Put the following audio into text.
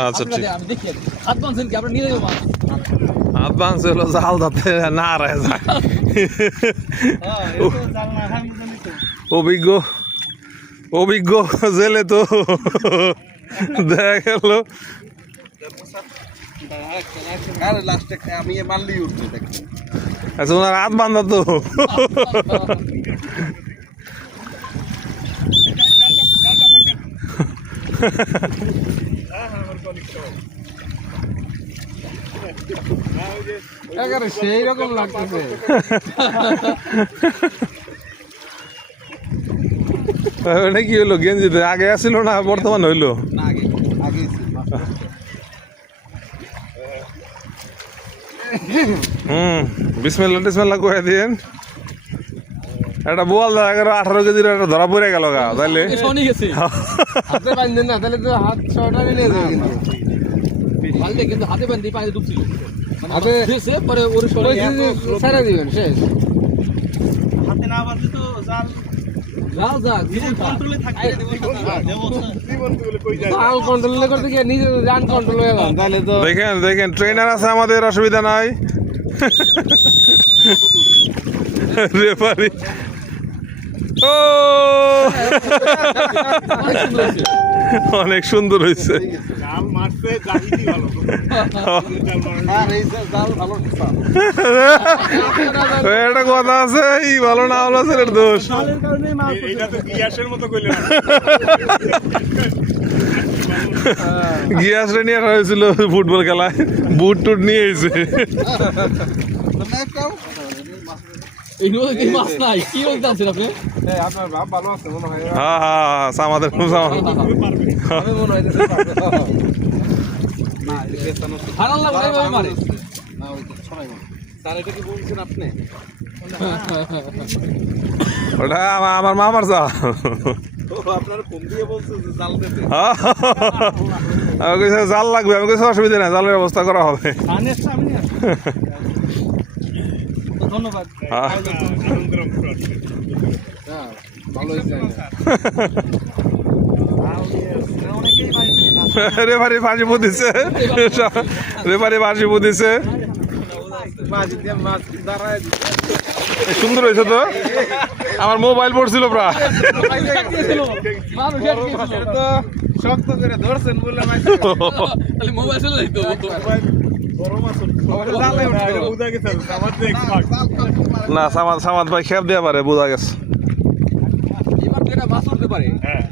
আচ্ছা ঠিক আমি দেখি হাত বাঁধছেন কি আপনারা নিয়ে যাবো মাছ হাত ভাঙছে হলো জাল যাতে না রয়ে যায় অভিজ্ঞ অভিজ্ঞ জেলে তো দেখা গেল আচ্ছা ওনার হাত বান্ধা তো সেই রকম লাগতেছে এটা কি হলো গেঞ্জিতে আগে আসছিল না বর্তমান হইলো বিসমিল্লাহ টিসমিল্লাহ করে দিয়েন একটা বোয়াল দেখা গেল 18 কেজির একটা ধরা পড়ে গেল গা তাইলে হাতে বাঁধেন না তাহলে তো হাত ছটা নিয়ে যাবে কিন্তু হাতে বাঁধি পানি ডুবছিল হাতে পরে ওর ছেড়ে দিবেন শেষ হাতে না বাঁধলে তো জাল দেখেন দেখেন ট্রেনার আছে আমাদের অসুবিধা নাই রেফারি ও অনেক সুন্দর হয়েছে একটা কথা আছে এই ভালো না ভালো আছে দোষ গিয়াস নিয়ে আসা হয়েছিল ফুটবল খেলায় বুট টুট নিয়ে এসে হ্যাঁ হ্যাঁ আমাদের ওটা আমার মামার যা জাল লাগবে আমি কিছু অসুবিধা নাই জালের ব্যবস্থা করা হবে ধন্যবাদ রেফারি ফাঁসি বুঝিছে রেফারি ফাঁসি বুঝিছে সুন্দর হয়েছে তো আমার মোবাইল পড়ছিল প্রায় শক্ত করে ধরছেন বলে মোবাইল চলে না সামাদ ভাই খেপ দেওয়া পারে বোঝা গেছে এবার মাছ উঠতে পারে হ্যাঁ